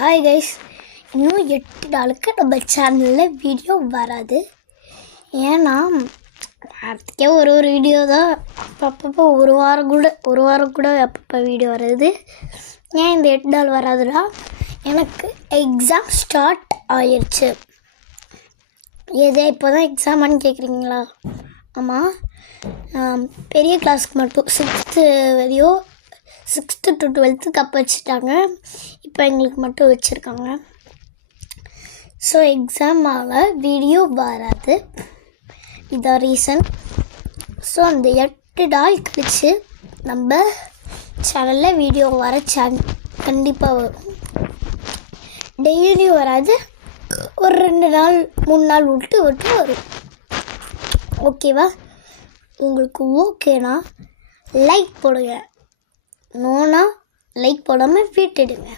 Hi guys, இன்னும் 8 நாளுக்கு நம்ம சேனலில் வீடியோ வராது. ஏன்னா அதுக்கே ஒரு வீடியோ தான் அப்பப்போ ஒரு வாரம் கூட அப்பப்போ வீடியோ வருது. ஏன் இந்த 8 நாள் வராதுன்னா எனக்கு எக்ஸாம் ஸ்டார்ட் ஆயிடுச்சு. எதே இப்போ தான் எக்ஸாமான்னு கேட்குறீங்களா? ஆமாம், பெரிய கிளாஸுக்கு மட்டும் 6th வரையும் 6th to 12th கப் வச்சுட்டாங்க. இப்போ எங்களுக்கு மட்டும் வச்சுருக்காங்க. ஸோ எக்ஸாமால் வீடியோ வராது, இதான் ரீசன். ஸோ அந்த 8 நாள் கழித்து நம்ம சேனலில் வீடியோ வர கண்டிப்பாக வரும். டெய்லியும் வராது, ஒரு 2 நாள் 3 நாள் விட்டு வரும். ஓகேவா? உங்களுக்கு ஓகேனா லைக் போடுங்க, நோனா லைக் போடாமல் விட்டுடுங்க.